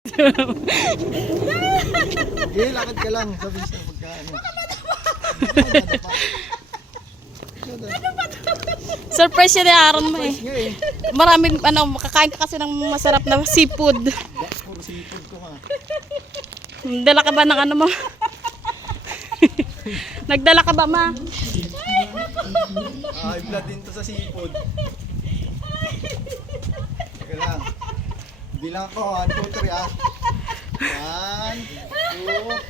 Sige, lakad ka lang. Sabi sa pagkaano. Surprise yun yung Aaron mo eh. Nga eh. Maraming makakain ka kasi ng masarap na seafood. Puro seafood ko nga. Dala ka ba ng ano mo? Nagdala ka ba, ma? High blood din to sa seafood. Teka lang. Bilang ko, 1, 2, 3 ah. 1, 2, 3.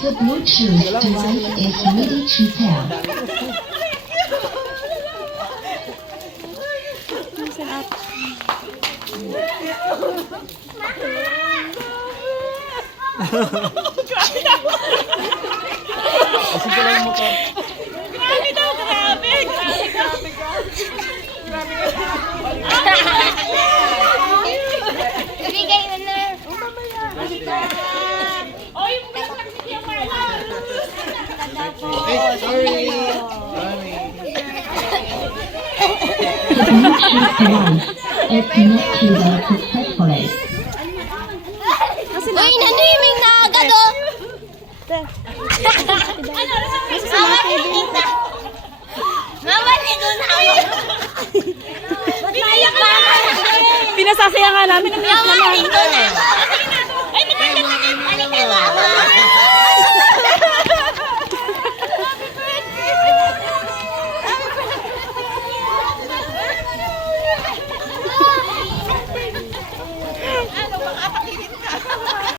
The Bluetooth device is ready to pair. Asin ka lang mo to. Grabe daw, grabe! Ibigay mo na. Okay, sorry. Sorry. The Bluetooth device is connected successfully. Uy, naniming na agad oh. Mama, hindi na. Mama, dito na ako. Pinayak ka. Pinasasaya nga namin ang Mama, dito na.